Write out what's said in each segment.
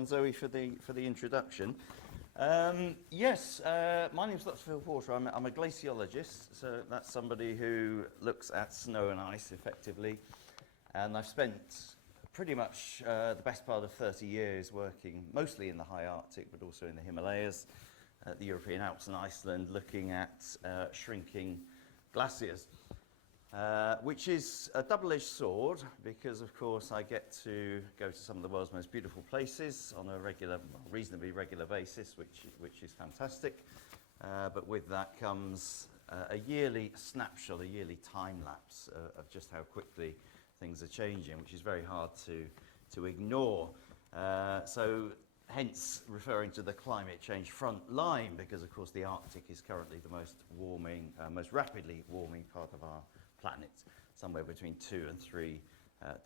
and Zoe for the introduction. Yes, my name's Dr. Phil Porter. I'm a glaciologist, so that's somebody who looks at snow and ice effectively. And I've spent pretty much the best part of 30 years working mostly in the high Arctic, but also in the Himalayas, the European Alps and Iceland, looking at shrinking glaciers. Which is a double-edged sword because, of course, I get to go to some of the world's most beautiful places on a reasonably regular basis, which is fantastic. But with that comes a yearly snapshot, a yearly time lapse of just how quickly things are changing, which is very hard to ignore. So, hence referring to the climate change front line, because, of course, the Arctic is currently the most rapidly warming part of our planet, somewhere between 2 and 3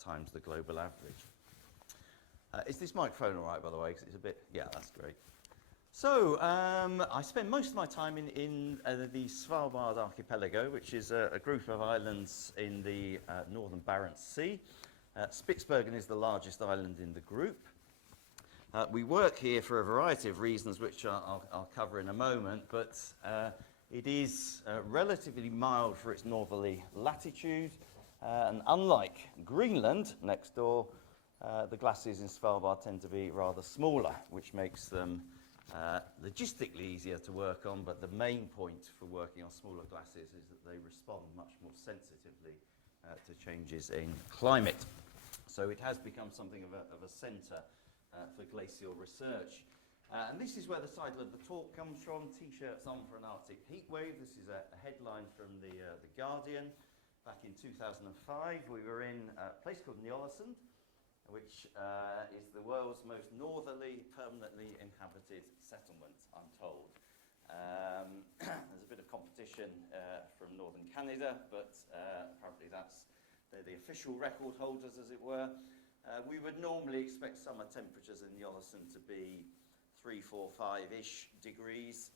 times the global average. Is this microphone all right, by the way? 'Cause it's a bit, yeah, that's great. So, I spend most of my time in the Svalbard archipelago, which is a group of islands in the northern Barents Sea. Spitsbergen is the largest island in the group. We work here for a variety of reasons, which I'll cover in a moment, but it is relatively mild for its northerly latitude, and unlike Greenland next door, the glaciers in Svalbard tend to be rather smaller, which makes them logistically easier to work on, but the main point for working on smaller glaciers is that they respond much more sensitively to changes in climate. So it has become something of a centre for glacial research. And this is where the title of the talk comes from, T-shirts on for an Arctic heatwave. This is a headline from the Guardian. Back in 2005, we were in a place called Ny-Ålesund, which is the world's most northerly, permanently inhabited settlement, I'm told. There's a bit of competition from northern Canada, but apparently they're the official record holders, as it were. We would normally expect summer temperatures in Ny-Ålesund to be 3, 4, 5-ish degrees,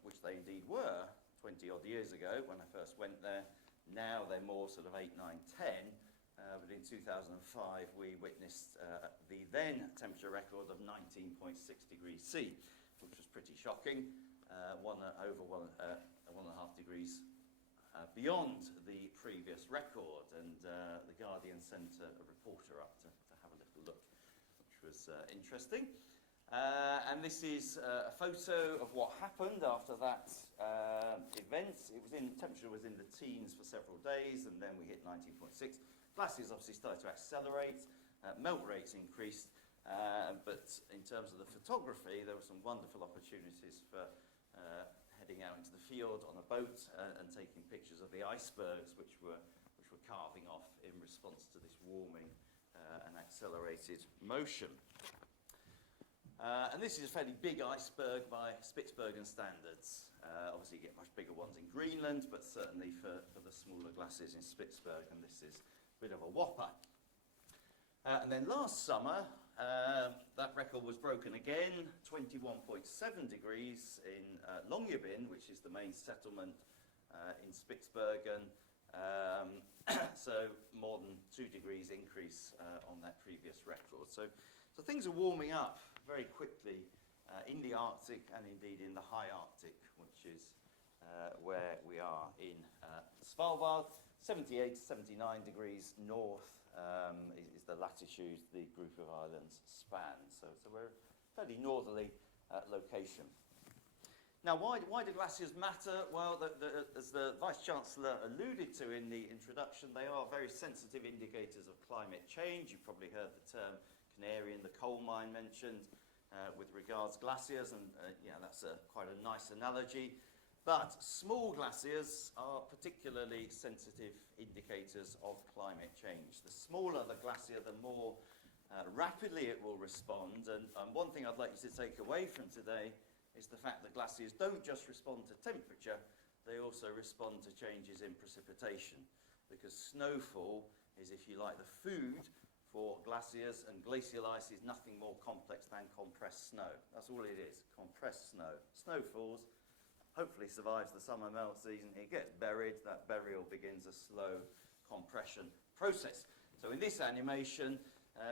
which they indeed were 20 odd years ago when I first went there. Now they're more sort of 8, 9, 10. But in 2005 we witnessed the then temperature record of 19.6 degrees C, which was pretty shocking, over 1.5 degrees beyond the previous record. And the Guardian sent a reporter up to have a little look, which was interesting. And this is a photo of what happened after that event. Temperature was in the teens for several days, and then we hit 19.6. Glaciers obviously started to accelerate, melt rates increased, but in terms of the photography, there were some wonderful opportunities for heading out into the field on a boat and taking pictures of the icebergs, which were carving off in response to this warming and accelerated motion. And this is a fairly big iceberg by Spitsbergen standards. Obviously you get much bigger ones in Greenland, but certainly for the smaller glaciers in Spitsbergen, this is a bit of a whopper. And then last summer, that record was broken again, 21.7 degrees in Longyearbyen, which is the main settlement in Spitsbergen. So more than 2 degrees increase on that previous record. So things are warming up very quickly in the Arctic and indeed in the high Arctic, which is where we are in Svalbard. 78 to 79 degrees north is the latitude the group of islands spans. So we're a fairly northerly location. Now, why do glaciers matter? Well, as the Vice-Chancellor alluded to in the introduction, they are very sensitive indicators of climate change. You've probably heard the term canary in the coal mine mentioned with regards to glaciers, and that's quite a nice analogy. But small glaciers are particularly sensitive indicators of climate change. The smaller the glacier, the more rapidly it will respond. And one thing I'd like you to take away from today is the fact that glaciers don't just respond to temperature, they also respond to changes in precipitation. Because snowfall is, if you like, the food for glaciers, and glacial ice is nothing more complex than compressed snow. That's all it is, compressed snow. Snow falls, hopefully survives the summer melt season, it gets buried, that burial begins a slow compression process. So in this animation,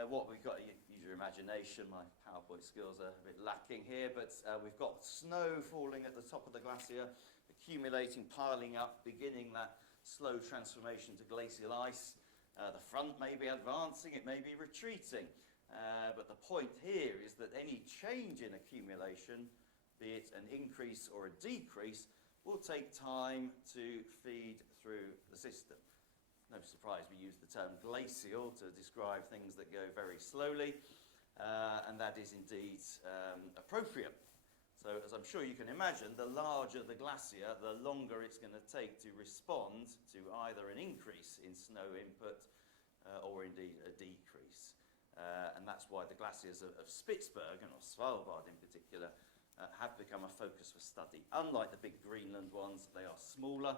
what we've got, you use your imagination. My PowerPoint skills are a bit lacking here, but we've got snow falling at the top of the glacier, accumulating, piling up, beginning that slow transformation to glacial ice. The front may be advancing, it may be retreating, but the point here is that any change in accumulation, be it an increase or a decrease, will take time to feed through the system. No surprise we use the term glacial to describe things that go very slowly, and that is indeed appropriate. So as I'm sure you can imagine, the larger the glacier, the longer it's going to take to respond to either an increase in snow input or indeed a decrease. And that's why the glaciers of Spitsbergen, or Svalbard in particular, have become a focus for study. Unlike the big Greenland ones, they are smaller.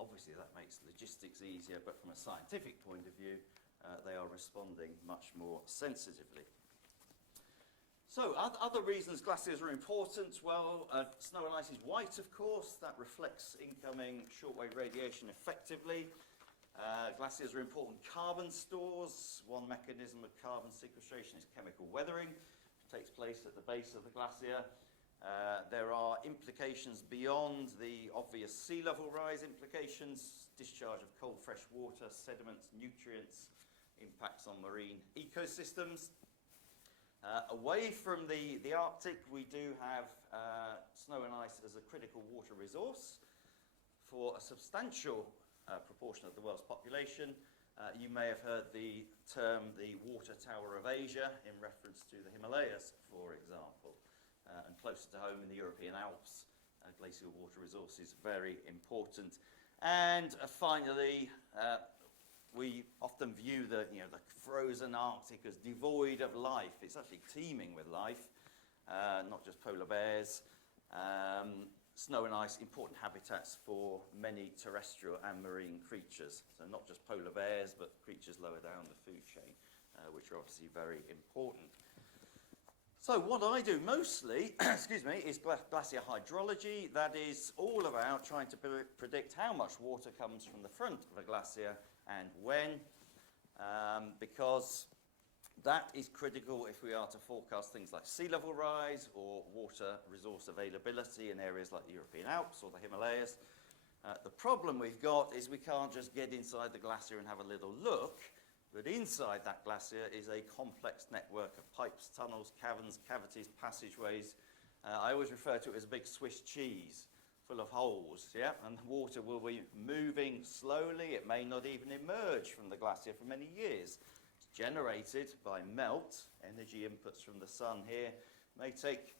Obviously that makes logistics easier, but from a scientific point of view, they are responding much more sensitively. So, other reasons glaciers are important, well, snow and ice is white, of course. That reflects incoming shortwave radiation effectively. Glaciers are important carbon stores. One mechanism of carbon sequestration is chemical weathering, which takes place at the base of the glacier. There are implications beyond the obvious sea level rise implications, discharge of cold fresh water, sediments, nutrients, impacts on marine ecosystems. Away from the Arctic, we do have snow and ice as a critical water resource for a substantial proportion of the world's population. You may have heard the term the water tower of Asia in reference to the Himalayas, for example. And closer to home in the European Alps, glacial water resource is very important. And finally, we often view the frozen Arctic as devoid of life. It's actually teeming with life, not just polar bears. Snow and ice, important habitats for many terrestrial and marine creatures. So not just polar bears, but creatures lower down the food chain, which are obviously very important. So what I do mostly, is glacier hydrology. That is all about trying to predict how much water comes from the front of a glacier and when, because that is critical if we are to forecast things like sea level rise or water resource availability in areas like the European Alps or the Himalayas. The problem we've got is we can't just get inside the glacier and have a little look. But inside that glacier is a complex network of pipes, tunnels, caverns, cavities, passageways. I always refer to it as a big Swiss cheese full of holes, yeah? And the water will be moving slowly. It may not even emerge from the glacier for many years. It's generated by melt. Energy inputs from the sun here may take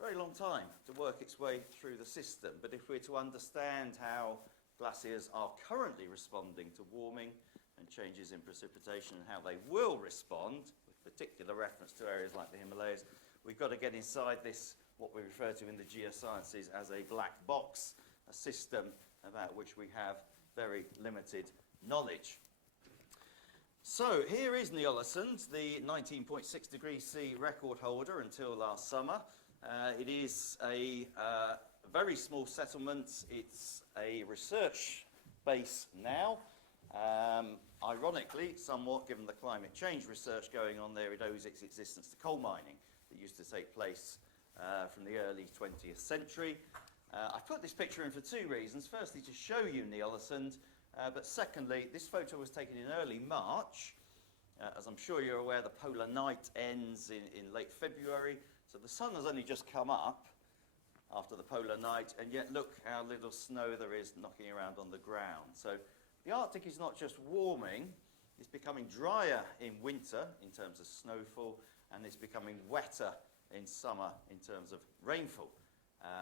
a very long time to work its way through the system. But if we're to understand how glaciers are currently responding to warming and changes in precipitation and how they will respond, with particular reference to areas like the Himalayas, we've got to get inside this, what we refer to in the geosciences as a black box, a system about which we have very limited knowledge. So here is Ny-Ålesund, the 19.6 degrees C record holder until last summer. It is a very small settlement. It's a research base now. Ironically, somewhat given the climate change research going on there, it owes its existence to coal mining that used to take place from the early 20th century. I put this picture in for two reasons. Firstly, to show you Ny-Ålesund, but secondly, this photo was taken in early March. As I'm sure you're aware, the polar night ends in late February, so the sun has only just come up after the polar night, and yet look how little snow there is knocking around on the ground. So the Arctic is not just warming, it's becoming drier in winter in terms of snowfall, and it's becoming wetter in summer in terms of rainfall.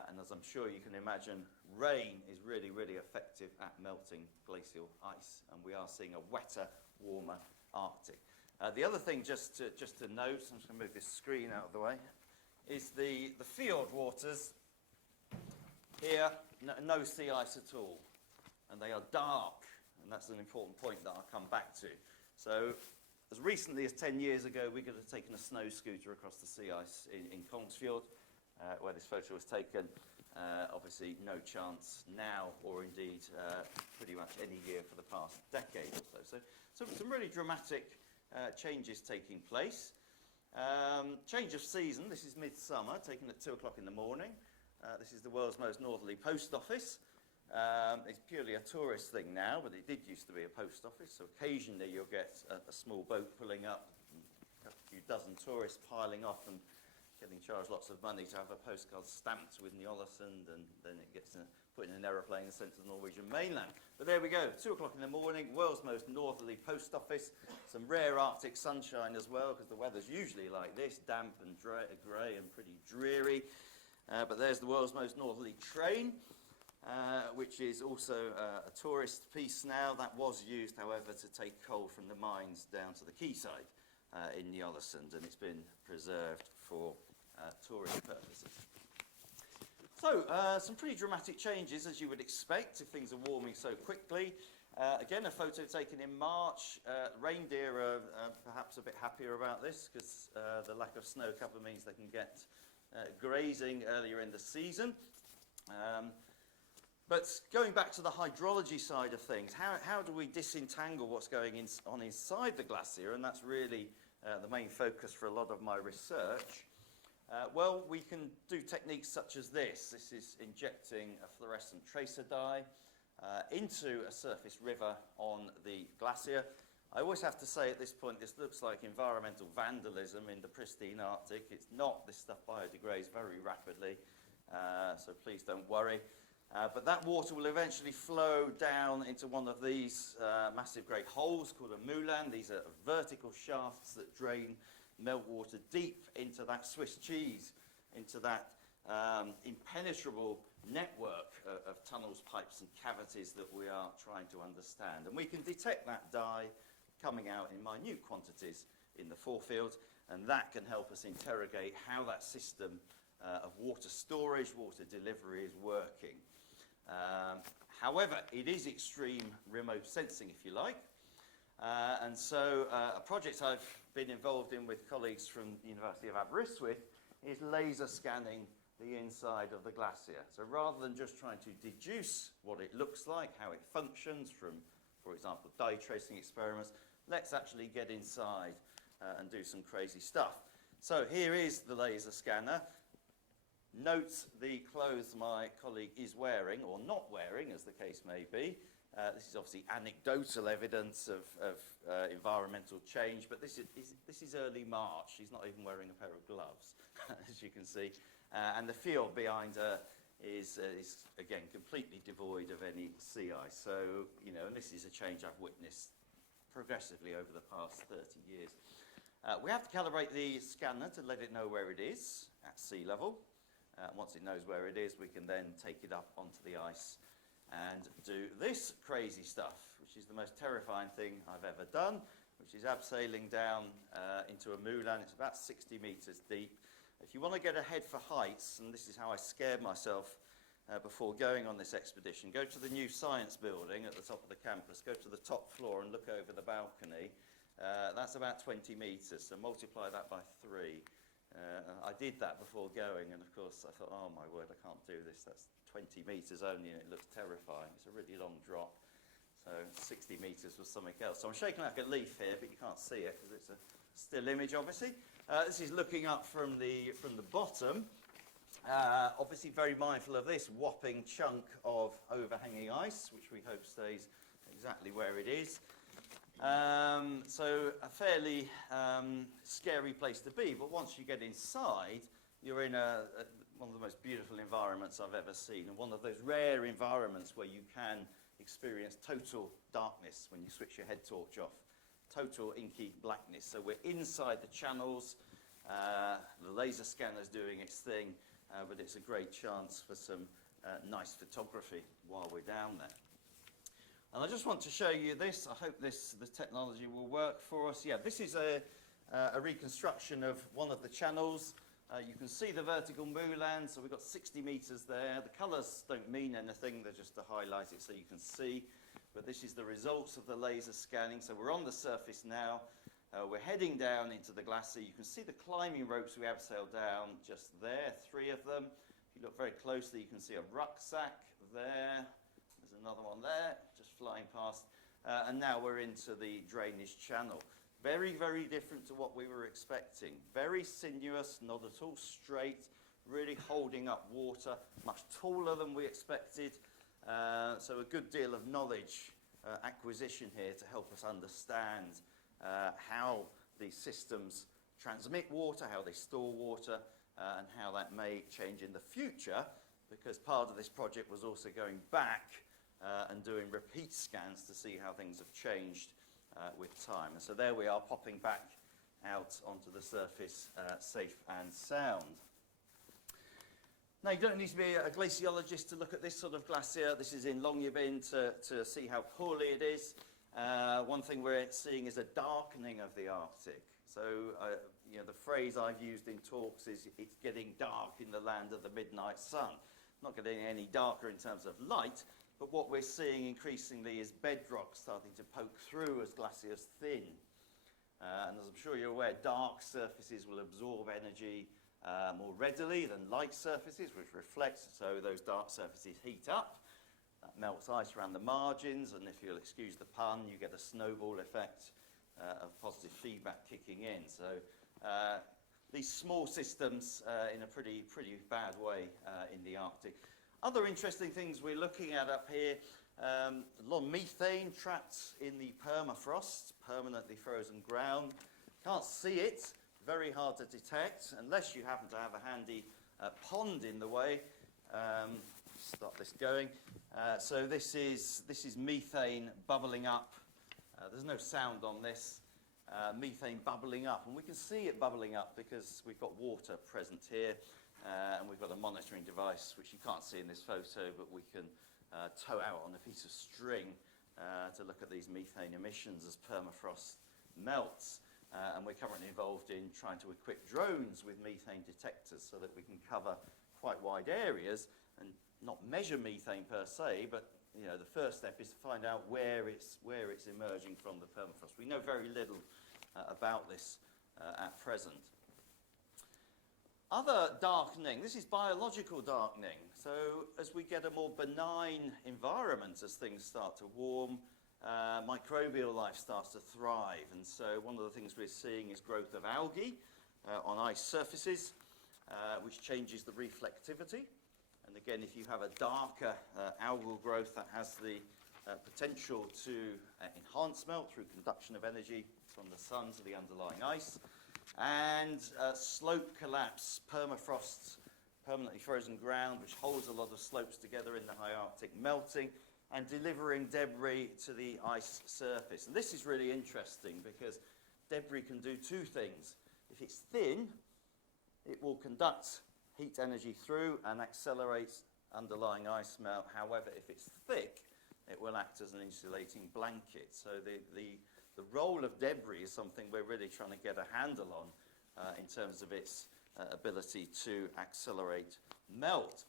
And as I'm sure you can imagine, rain is really, really effective at melting glacial ice, and we are seeing a wetter, warmer Arctic. The other thing just to note, I'm just going to move this screen out of the way, is the fjord waters. Here, no sea ice at all, and they are dark. And that's an important point that I'll come back to. So, as recently as 10 years ago, we could have taken a snow scooter across the sea ice in Kongsfjord, where this photo was taken. Obviously, no chance now, or indeed pretty much any year for the past decade or so. So some really dramatic changes taking place. Change of season, this is midsummer, taken at 2 o'clock in the morning. This is the world's most northerly post office. It's purely a tourist thing now, but it did used to be a post office, so occasionally you'll get a small boat pulling up, a few dozen tourists piling off and getting charged lots of money to have a postcard stamped with Ny-Ålesund, and then it gets put in an aeroplane and sent to the Norwegian mainland. But there we go, 2 o'clock in the morning, world's most northerly post office. Some rare Arctic sunshine as well, because the weather's usually like this, damp and grey and pretty dreary. But there's the world's most northerly train, which is also a tourist piece now. That was used, however, to take coal from the mines down to the quayside in Ny-Ålesund, and it's been preserved for tourist purposes. So, some pretty dramatic changes, as you would expect, if things are warming so quickly. Again, a photo taken in March. Reindeer are perhaps a bit happier about this, because the lack of snow cover means they can get grazing earlier in the season. But going back to the hydrology side of things, how do we disentangle what's going on inside the glacier? And that's really the main focus for a lot of my research. Well, we can do techniques such as this. This is injecting a fluorescent tracer dye into a surface river on the glacier. I always have to say at this point, this looks like environmental vandalism in the pristine Arctic. It's not. This stuff biodegrades very rapidly, so please don't worry. But that water will eventually flow down into one of these massive great holes called a moulin. These are vertical shafts that drain meltwater deep into that Swiss cheese, into that impenetrable network of tunnels, pipes and cavities that we are trying to understand. And we can detect that dye coming out in minute quantities in the forefield, and that can help us interrogate how that system of water storage, water delivery is working. However, it is extreme remote sensing, if you like. And so a project I've been involved in with colleagues from the University of Hertfordshire is laser scanning the inside of the glacier. So rather than just trying to deduce what it looks like, how it functions from, for example, dye tracing experiments, let's actually get inside and do some crazy stuff. So here is the laser scanner. Note the clothes my colleague is wearing, or not wearing, as the case may be. This is obviously anecdotal evidence of environmental change, but this is early March. She's not even wearing a pair of gloves, as you can see. And the field behind her is again, completely devoid of any sea ice. So, you know, and this is a change I've witnessed progressively over the past 30 years. We have to calibrate the scanner to let it know where it is at sea level. Once it knows where it is, we can then take it up onto the ice and do this crazy stuff, which is the most terrifying thing I've ever done, which is abseiling down into a moulin. It's about 60 meters deep. If you want to get ahead for heights, and this is how I scared myself before going on this expedition, go to the new science building at the top of the campus, go to the top floor and look over the balcony. That's about 20 meters, so multiply that by 3. I did that before going, and of course I thought, oh my word, I can't do this. That's 20 meters only, and it looks terrifying. It's a really long drop. So 60 meters was something else. So I'm shaking like a leaf here, but you can't see it because it's a still image, obviously. This is looking up from the bottom. Obviously very mindful of this whopping chunk of overhanging ice, which we hope stays exactly where it is. So a fairly scary place to be, but once you get inside, you're in one of the most beautiful environments I've ever seen, and one of those rare environments where you can experience total darkness when you switch your head torch off. Total inky blackness. So we're inside the channels, the laser scanner's doing its thing, but it's a great chance for some nice photography while we're down there. And I just want to show you this. I hope the technology will work for us. Yeah, this is a reconstruction of one of the channels. You can see the vertical moulin, so we've got 60 meters there. The colors don't mean anything, they're just to highlight it so you can see. But this is the results of the laser scanning. So we're on the surface now. We're heading down into the glacier. You can see the climbing ropes we abseiled down just there, 3 of them. If you look very closely, you can see a rucksack there. There's another one there, just flying past. And now we're into the drainage channel. Very, very different to what we were expecting. Very sinuous, not at all straight, really holding up water, much taller than we expected. So a good deal of knowledge acquisition here to help us understand how these systems transmit water, how they store water, and how that may change in the future, because part of this project was also going back and doing repeat scans to see how things have changed with time. And so there we are, popping back out onto the surface safe and sound. Now, you don't need to be a glaciologist to look at this sort of glacier. This is in Longyearbyen to see how poorly it is. One thing we're seeing is a darkening of the Arctic. So, you know, the phrase I've used in talks is it's getting dark in the land of the midnight sun. Not getting any darker in terms of light, but what we're seeing increasingly is bedrock starting to poke through as glaciers thin. And as I'm sure you're aware, dark surfaces will absorb energy more readily than light surfaces, which reflects, so those dark surfaces heat up. That melts ice around the margins, and if you'll excuse the pun, you get a snowball effect of positive feedback kicking in. So these small systems in a pretty bad way in the Arctic. Other interesting things we're looking at up here, a lot of methane trapped in the permafrost, permanently frozen ground. Can't see it, very hard to detect, unless you happen to have a handy pond in the way. Start this going. So this is methane bubbling up. There's no sound on this. Methane bubbling up, and we can see it bubbling up because we've got water present here, and we've got a monitoring device which you can't see in this photo, but we can tow out on a piece of string to look at these methane emissions as permafrost melts. And we're currently involved in trying to equip drones with methane detectors so that we can cover quite wide areas and not measure methane per se, but you know, the first step is to find out where it's emerging from the permafrost. We know very little about this at present. Other darkening, this is biological darkening. So as we get a more benign environment, as things start to warm, microbial life starts to thrive. And so one of the things we're seeing is growth of algae on ice surfaces, which changes the reflectivity. And again, if you have a darker algal growth, that has the potential to enhance melt through conduction of energy from the sun to the underlying ice. And slope collapse, permafrost, permanently frozen ground, which holds a lot of slopes together in the high Arctic, melting and delivering debris to the ice surface. And this is really interesting because debris can do two things. If it's thin, it will conduct heat energy through and accelerate underlying ice melt. However, if it's thick, it will act as an insulating blanket. So the role of debris is something we're really trying to get a handle on in terms of its ability to accelerate melt.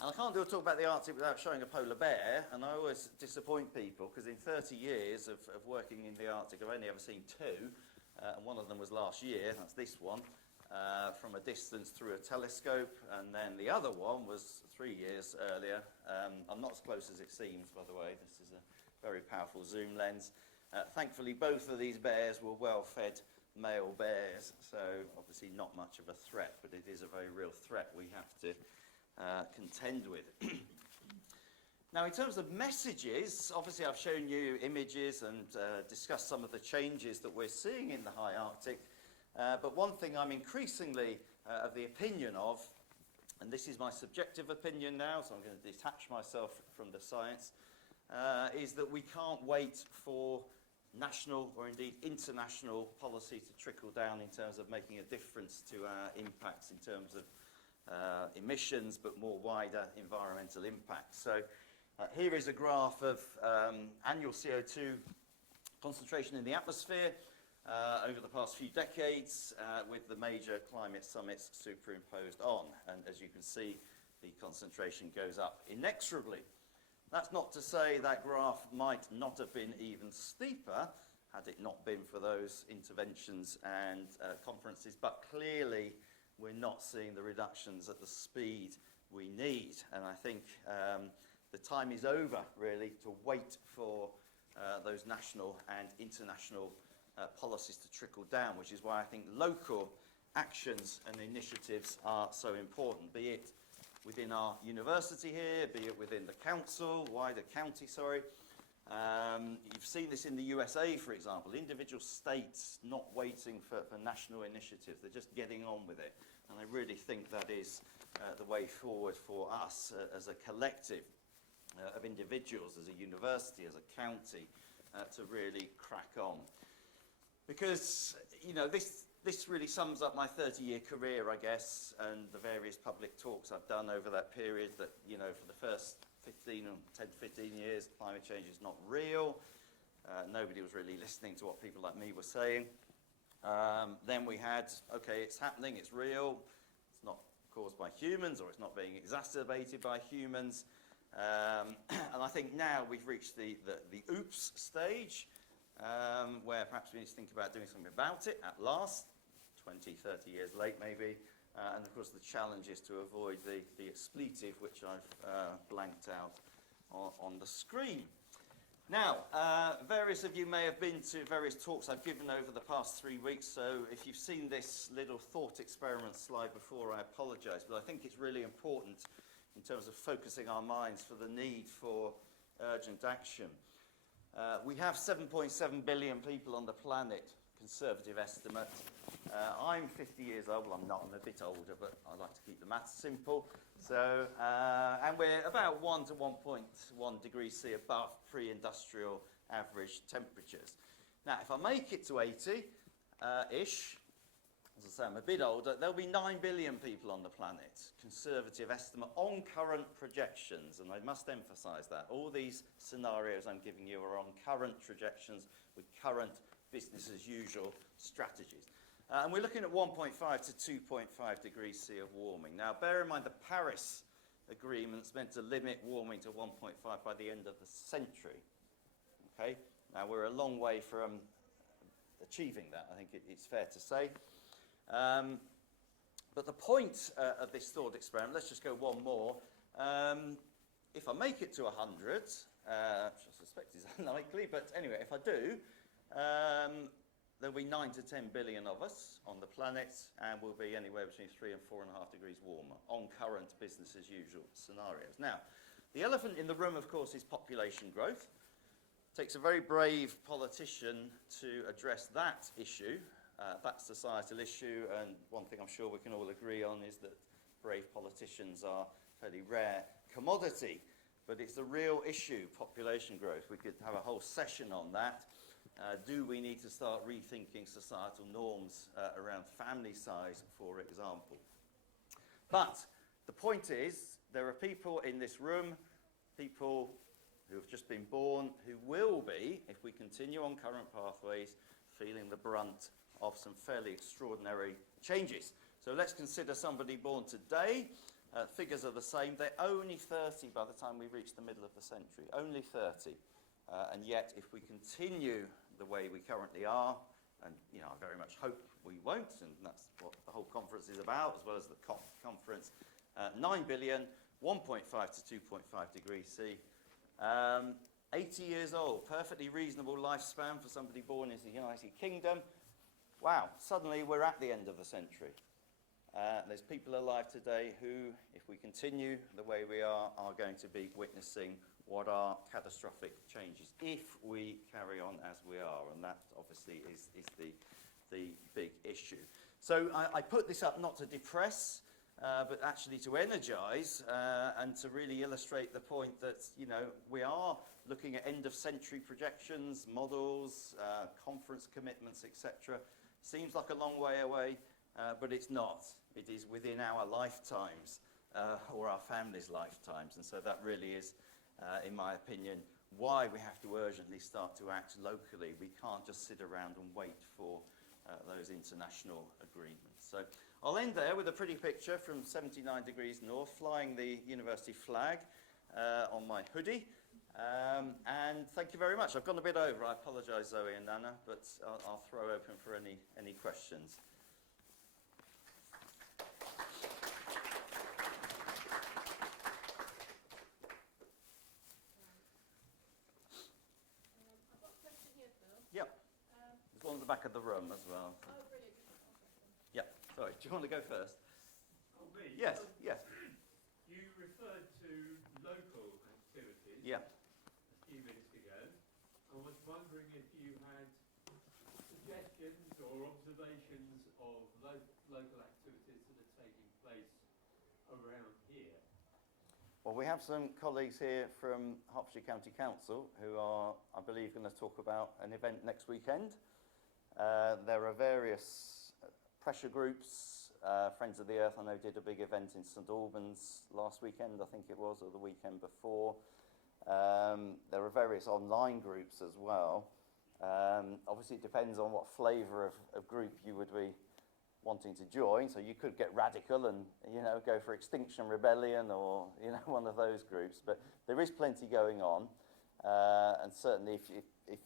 And I can't do a talk about the Arctic without showing a polar bear, and I always disappoint people because in 30 years of working in the Arctic, I've only ever seen two, and one of them was last year, that's this one, from a distance through a telescope, and then the other one was 3 years earlier. I'm not as close as it seems, by the way. This is a very powerful zoom lens. Thankfully, both of these bears were well-fed male bears, so obviously not much of a threat, but it is a very real threat we have to contend with. Now, in terms of messages, obviously I've shown you images and discussed some of the changes that we're seeing in the high Arctic, but one thing I'm increasingly of the opinion of, and this is my subjective opinion now, so I'm going to detach myself from the science, is that we can't wait for national or indeed international policy to trickle down in terms of making a difference to our impacts in terms of emissions, but more wider environmental impacts. So here is a graph of annual CO2 concentration in the atmosphere over the past few decades with the major climate summits superimposed on. And as you can see, the concentration goes up inexorably. That's not to say that graph might not have been even steeper had it not been for those interventions and conferences, but clearly we're not seeing the reductions at the speed we need. And I think the time is over, really, to wait for those national and international policies to trickle down, which is why I think local actions and initiatives are so important, be it within our university here, be it within the council, wider county, sorry. You've seen this in the USA, for example, individual states not waiting for national initiatives, they're just getting on with it. And I really think that is the way forward for us as a collective of individuals, as a university, as a county, to really crack on. Because, you know, this really sums up my 30-year career, I guess, and the various public talks I've done over that period that, you know, for the first 10 to 15 years, climate change is not real. Nobody was really listening to what people like me were saying. Then we had, okay, it's happening, it's real, it's not caused by humans, or it's not being exacerbated by humans. And I think now we've reached the oops stage, where perhaps we need to think about doing something about it at last, 20, 30 years late maybe. And of course the challenge is to avoid the expletive which I've blanked out on the screen. Now, various of you may have been to various talks I've given over the past 3 weeks, so if you've seen this little thought experiment slide before, I apologise, but I think it's really important in terms of focusing our minds for the need for urgent action. We have 7.7 billion people on the planet, conservative estimate. I'm 50 years old, well I'm not, I'm a bit older, but I like to keep the maths simple. So, and we're about 1 to 1.1 degrees C above pre-industrial average temperatures. Now, if I make it to 80-ish, as I say, I'm a bit older, there'll be 9 billion people on the planet, conservative estimate on current projections, and I must emphasise that. All these scenarios I'm giving you are on current projections with current business as usual strategies. And we're looking at 1.5 to 2.5 degrees C of warming. Now, bear in mind the Paris Agreement's meant to limit warming to 1.5 by the end of the century. Okay? Now, we're a long way from achieving that, I think it's fair to say. But the point of this thought experiment, let's just go one more. If I make it to 100, which I suspect is unlikely, but anyway, if I do, there'll be 9 to 10 billion of us on the planet, and we'll be anywhere between 3 and 4.5 degrees warmer on current business as usual scenarios. Now, the elephant in the room, of course, is population growth. It takes a very brave politician to address that issue, that societal issue, and one thing I'm sure we can all agree on is that brave politicians are a fairly rare commodity, but it's a real issue, population growth. We could have a whole session on that. Do we need to start rethinking societal norms around family size, for example? But the point is, there are people in this room, people who have just been born, who will be, if we continue on current pathways, feeling the brunt of some fairly extraordinary changes. So let's consider somebody born today. Figures are the same. They're only 30 by the time we reach the middle of the century. Only 30. And yet, if we continue the way we currently are, and you know, I very much hope we won't, and that's what the whole conference is about, as well as the COP conference, 9 billion, 1.5 to 2.5 degrees C, 80 years old, perfectly reasonable lifespan for somebody born in the United Kingdom. Wow, suddenly we're at the end of the century. There's people alive today who, if we continue the way we are going to be witnessing what are catastrophic changes if we carry on as we are, and that obviously is the big issue. So I put this up not to depress, but actually to energise and to really illustrate the point that, you know, we are looking at end-of-century projections, models, conference commitments, etc. Seems like a long way away, but it's not. It is within our lifetimes, or our families' lifetimes, and so that really is, in my opinion, why we have to urgently start to act locally. We can't just sit around and wait for those international agreements. So I'll end there with a pretty picture from 79 degrees north, flying the university flag on my hoodie. And thank you very much. I've gone a bit over. I apologise, Zoe and Nana, but I'll throw open for any questions. As long as the back of the room as well. Oh, brilliant. Yeah, sorry, do you want to go first? Oh, me? Yes, yes. You referred to local activities Yeah. a few minutes ago. I was wondering if you had suggestions or observations of local activities that are taking place around here. Well, we have some colleagues here from Hertfordshire County Council who are, I believe, going to talk about an event next weekend. There are various pressure groups. Friends of the Earth, I know, did a big event in St Albans last weekend, I think it was, or the weekend before. There are various online groups as well. Obviously, it depends on what flavour of group you would be wanting to join. So you could get radical and, you know, go for Extinction Rebellion or, you know, one of those groups. But there is plenty going on. And certainly if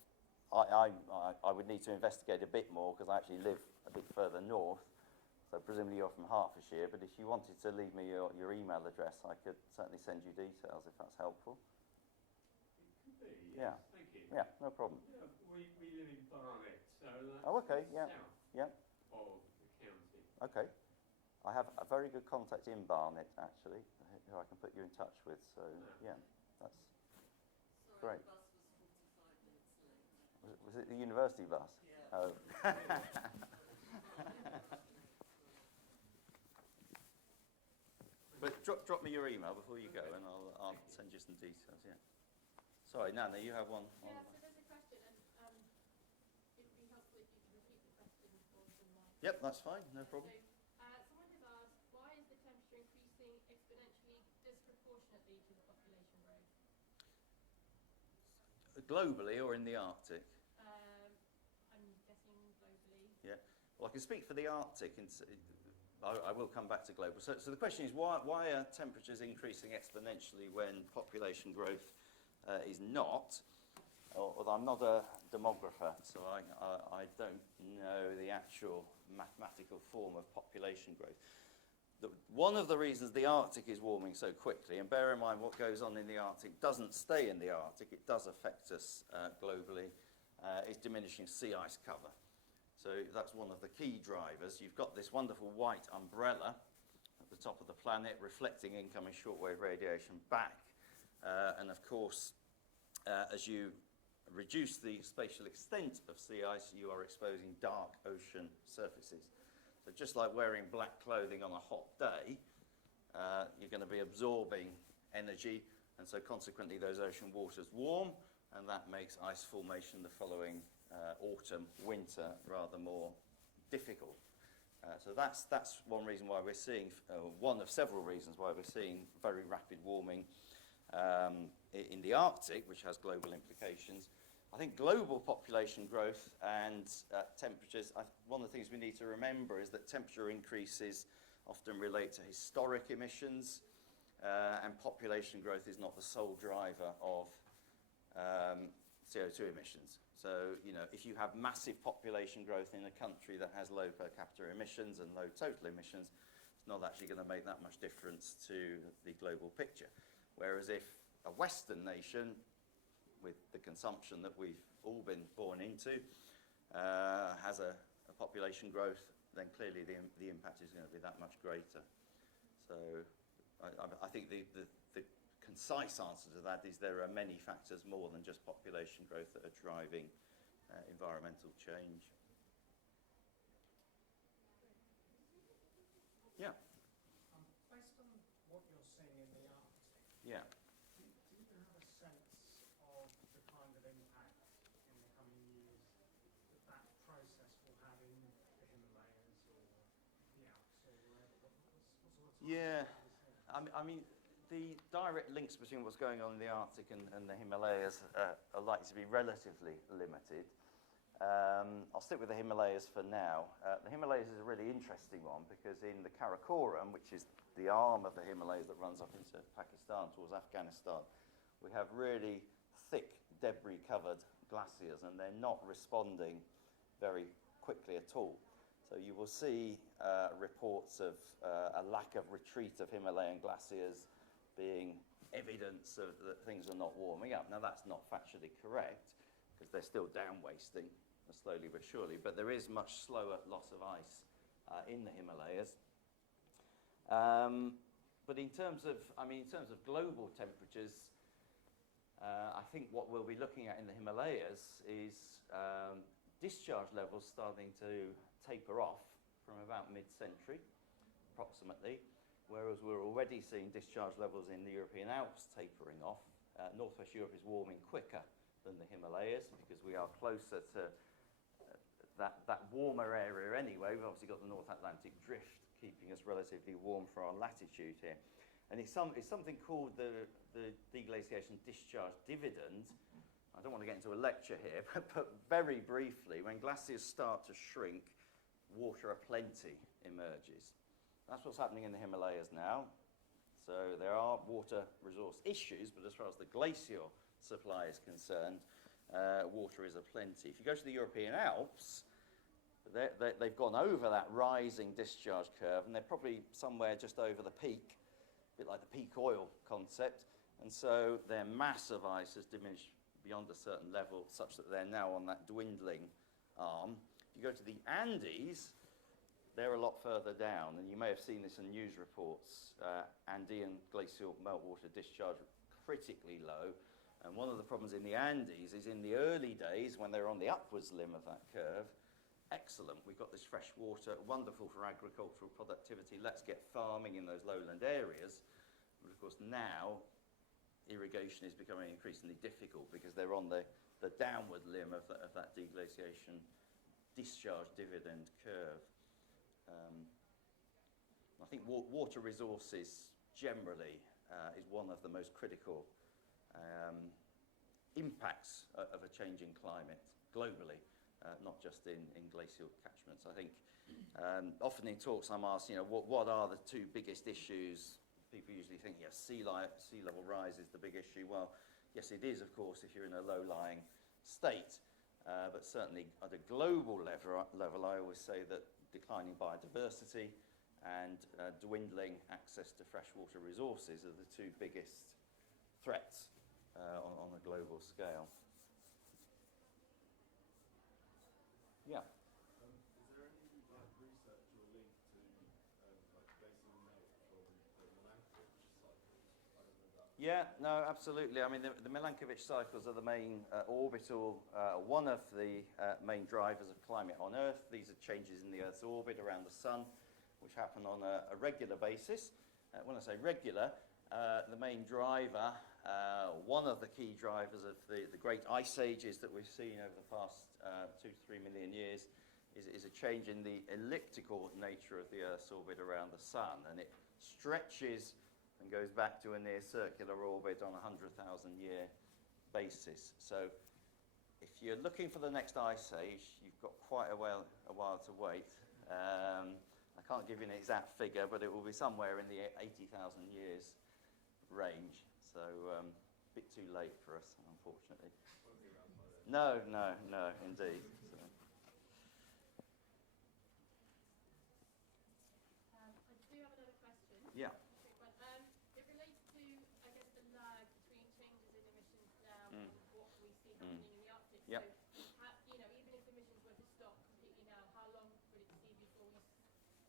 I would need to investigate a bit more because I actually live a bit further north. So presumably you're from Hertfordshire. But if you wanted to leave me your email address, I could certainly send you details if that's helpful. It could be, yes. Yeah. Thank you. Yeah, no problem. Yeah, we live in Barnet, so that's Oh, okay, yeah. south Yeah. of the county. Okay. I have a very good contact in Barnet, actually, who I can put you in touch with. So, yeah, that's Sorry, great. the bus was 45 minutes late. Was it the university bus? Yeah. Oh. But drop me your email before you go, and I'll send you some details. Yeah. Sorry, Nana, you have one. Yeah, so there's a question, and it would be helpful if you could repeat the question for someone. Yep, that's fine, no problem. So, someone has asked, why is the temperature increasing exponentially disproportionately to the population growth? Globally or in the Arctic? I'm guessing globally. Yeah. Well, I can speak for the Arctic, and I will come back to global. So the question is, why are temperatures increasing exponentially when population growth is not? Although I'm not a demographer, so I don't know the actual mathematical form of population growth. One of the reasons the Arctic is warming so quickly, and bear in mind what goes on in the Arctic doesn't stay in the Arctic, it does affect us globally, is diminishing sea ice cover. So that's one of the key drivers. You've got this wonderful white umbrella at the top of the planet reflecting incoming shortwave radiation back. And of course, as you reduce the spatial extent of sea ice, you are exposing dark ocean surfaces. So just like wearing black clothing on a hot day, you're going to be absorbing energy, and so consequently those ocean waters warm, and that makes ice formation the following autumn, winter rather more difficult. So that's one reason why we're seeing, one of several reasons why we're seeing very rapid warming in the Arctic, which has global implications. I think global population growth and temperatures, one of the things we need to remember is that temperature increases often relate to historic emissions, and population growth is not the sole driver of CO2 emissions. So, you know, if you have massive population growth in a country that has low per capita emissions and low total emissions, it's not actually going to make that much difference to the global picture. Whereas if a Western nation, with the consumption that we've all been born into, has a population growth, then clearly the impact is going to be that much greater. So I think the concise answer to that is there are many factors more than just population growth that are driving environmental change. Yeah. Based on what you're seeing in the Arctic, Yeah. do you have a sense of the kind of impact in the coming years that process will have in the Himalayas or the Alps or wherever? What sort of Yeah. I mean, the direct links between what's going on in the Arctic and the Himalayas are likely to be relatively limited. I'll stick with the Himalayas for now. The Himalayas is a really interesting one because in the Karakoram, which is the arm of the Himalayas that runs up into Pakistan towards Afghanistan, we have really thick debris-covered glaciers, and they're not responding very quickly at all. So you will see reports of a lack of retreat of Himalayan glaciers being evidence of that things are not warming up. Now that's not factually correct because they're still down wasting slowly but surely, but there is much slower loss of ice in the Himalayas. But in terms of global temperatures, I think what we'll be looking at in the Himalayas is discharge levels starting to taper off from about mid-century, approximately, whereas we're already seeing discharge levels in the European Alps tapering off. Northwest Europe is warming quicker than the Himalayas because we are closer to that warmer area anyway. We've obviously got the North Atlantic drift keeping us relatively warm for our latitude here. And it's something called the deglaciation discharge dividend. I don't want to get into a lecture here, but very briefly, when glaciers start to shrink, water aplenty emerges. That's what's happening in the Himalayas now. So there are water resource issues, but as far as the glacial supply is concerned, water is aplenty. If you go to the European Alps, they've gone over that rising discharge curve, and they're probably somewhere just over the peak, a bit like the peak oil concept, and so their mass of ice has diminished beyond a certain level, such that they're now on that dwindling arm. If you go to the Andes, they're a lot further down, and you may have seen this in news reports. Andean glacial meltwater discharge critically low, and one of the problems in the Andes is in the early days, when they're on the upwards limb of that curve, excellent, we've got this fresh water, wonderful for agricultural productivity, let's get farming in those lowland areas. But of course now, irrigation is becoming increasingly difficult because they're on the downward limb of that deglaciation discharge dividend curve. I think water resources generally is one of the most critical impacts of a changing climate globally, not just in glacial catchments. I think often in talks I'm asked, what are the two biggest issues? People usually think, yes, sea level rise is the big issue. Well, yes, it is, of course, if you're in a low-lying state. But certainly at a global level, I always say that declining biodiversity and dwindling access to freshwater resources are the two biggest threats on a global scale. Yeah. Is there any research or link to glacial melt from the milankovitch cycles over that? Yeah, no, absolutely. I mean, the milankovitch cycles are the main orbital, one of the main drivers of climate on Earth. These are changes in the Earth's orbit around the sun, which happen on a regular basis. When I say regular, the main driver, one of the key drivers of the great ice ages that we've seen over the past 2 to 3 million years is a change in the elliptical nature of the Earth's orbit around the sun, and it stretches and goes back to a near circular orbit on a 100,000 year basis. So if you're looking for the next ice age, you've got quite a while to wait. I can't give you an exact figure, but it will be somewhere in the 80,000 years range. So a bit too late for us, unfortunately. No, indeed. So. I do have another question. Yeah. Quick one. It relates to, I guess, the lag between changes in emissions now and what we see happening in the Arctic. Yep. So, even if emissions were to stop completely now, how long would it be before we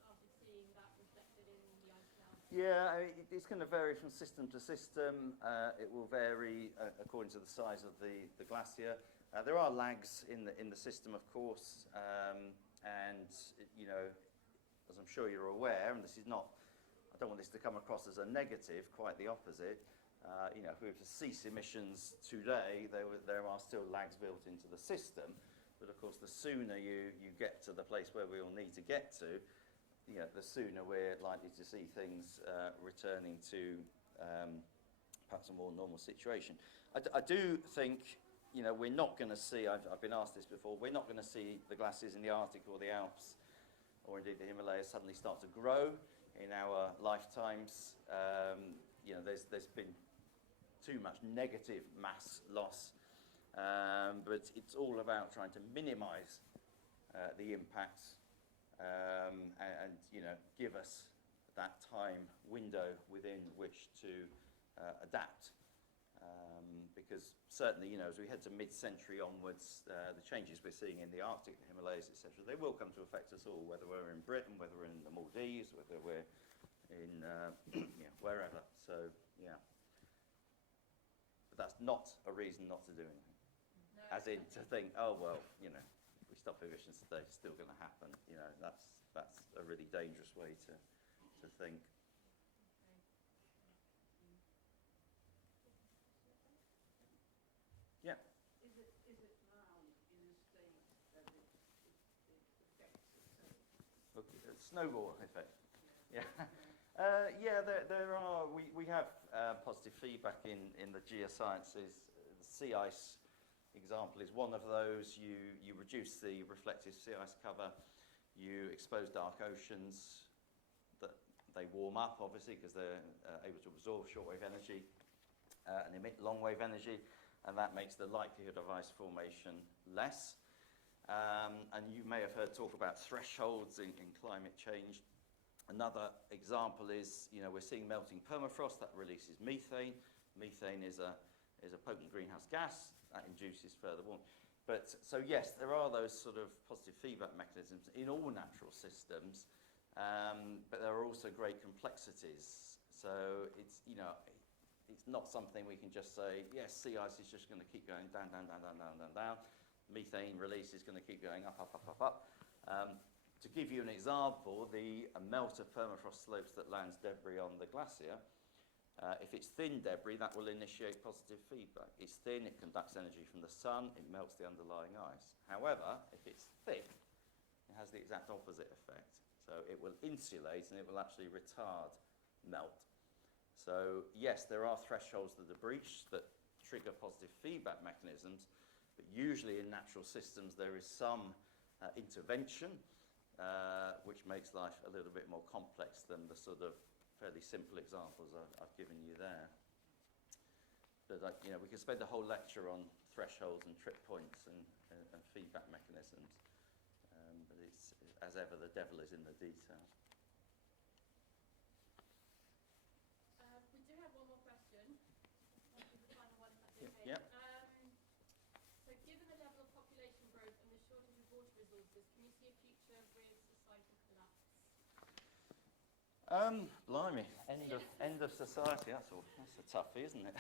started seeing that reflected in the ice now? Yeah, it's going to vary from system to system. It will vary according to the size of the glacier. There are lags in the system, of course, and as I'm sure you're aware, and this is not, I don't want this to come across as a negative, quite the opposite. If we were to cease emissions today, there are still lags built into the system, but of course the sooner you get to the place where we all need to get to, the sooner we're likely to see things returning to perhaps a more normal situation. I do think, we're not going to see, I've been asked this before, we're not going to see the glaciers in the Arctic or the Alps, or indeed the Himalayas, suddenly start to grow in our lifetimes. There's been too much negative mass loss, but it's all about trying to minimize the impacts and give us that time window within which to adapt. Because certainly, you know, as we head to mid-century onwards, the changes we're seeing in the Arctic, the Himalayas, etc., they will come to affect us all, whether we're in Britain, whether we're in the Maldives, whether we're in wherever. So, yeah. But that's not a reason not to do anything. No. As in to think, oh, well, you know, if we stop emissions today, it's still going to happen. You know, that's a really dangerous way to think. Yeah. Is it now in a state that it affects itself? Okay, snowball effect. Yeah. There are. We have positive feedback in the geosciences. The sea ice example is one of those. You reduce the reflective sea ice cover. You expose dark oceans. That they warm up, obviously, because they're able to absorb shortwave energy and emit long-wave energy. And that makes the likelihood of ice formation less. And you may have heard talk about thresholds in climate change. Another example is, you know, we're seeing melting permafrost that releases methane. Methane is a potent greenhouse gas that induces further warming. But so yes, there are those sort of positive feedback mechanisms in all natural systems, but there are also great complexities. So it's, you know, it's not something we can just say, yes, sea ice is just going to keep going down, down, down, down, down, down, down. Methane release is going to keep going up, up, up, up, up. To give you an example, the melt of permafrost slopes that lands debris on the glacier, if it's thin debris, that will initiate positive feedback. It's thin, it conducts energy from the sun, it melts the underlying ice. However, if it's thick, it has the exact opposite effect. So it will insulate and it will actually retard melt. So yes, there are thresholds that are breached that trigger positive feedback mechanisms, but usually in natural systems there is some intervention which makes life a little bit more complex than the sort of fairly simple examples I've given you there. But you know, we could spend a whole lecture on thresholds and trip points and feedback mechanisms, but it's, as ever, the devil is in the detail. We do have one more question. I'll do the final one, if that's okay. Yep. So given the level of population growth and the shortage of water resources, can you see a future with societal collapse? Blimey, end of society. That's a toughie, isn't it?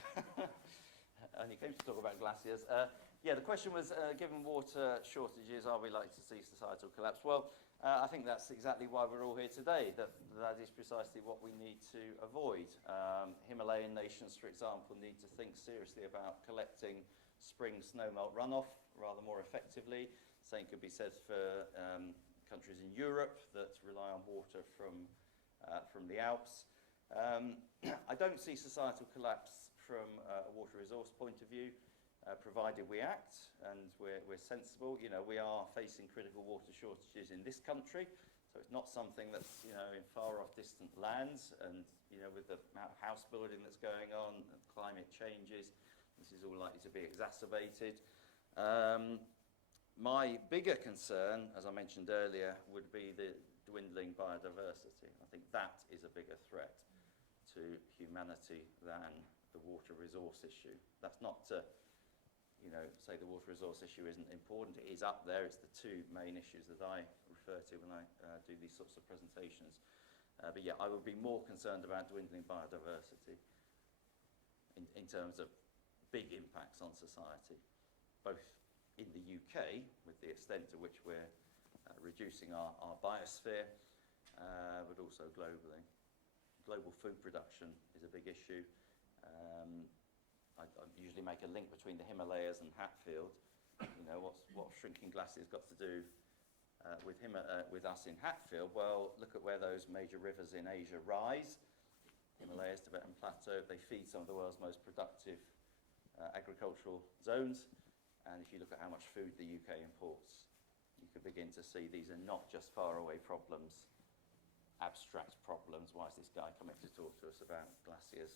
Only came to talk about glaciers. Yeah, the question was, given water shortages, are we likely to see societal collapse? Well, I think that's exactly why we're all here today. That is precisely what we need to avoid. Himalayan nations, for example, need to think seriously about collecting spring snowmelt runoff rather more effectively. Same could be said for countries in Europe that rely on water from the Alps. I don't see societal collapse from a water resource point of view, provided we act and we're sensible. You know, we are facing critical water shortages in this country, so it's not something that's, you know, in far off distant lands. And, you know, with the amount of house building that's going on and climate changes, this is all likely to be exacerbated. My bigger concern, as I mentioned earlier, would be the dwindling biodiversity. I think that is a bigger threat to humanity than the water resource issue. That's not to, you know, say the water resource issue isn't important. It is up there. It's the two main issues that I refer to when I do these sorts of presentations. But yeah, I would be more concerned about dwindling biodiversity in terms of big impacts on society, both in the UK, with the extent to which we're reducing our biosphere, but also globally. Global food production is a big issue. I usually make a link between the Himalayas and Hatfield. You know, what shrinking glaciers got to do with us in Hatfield? Well, look at where those major rivers in Asia rise. Himalayas, Tibetan Plateau, they feed some of the world's most productive agricultural zones. And if you look at how much food the UK imports, you can begin to see these are not just faraway problems, abstract problems. Why is this guy coming to talk to us about glaciers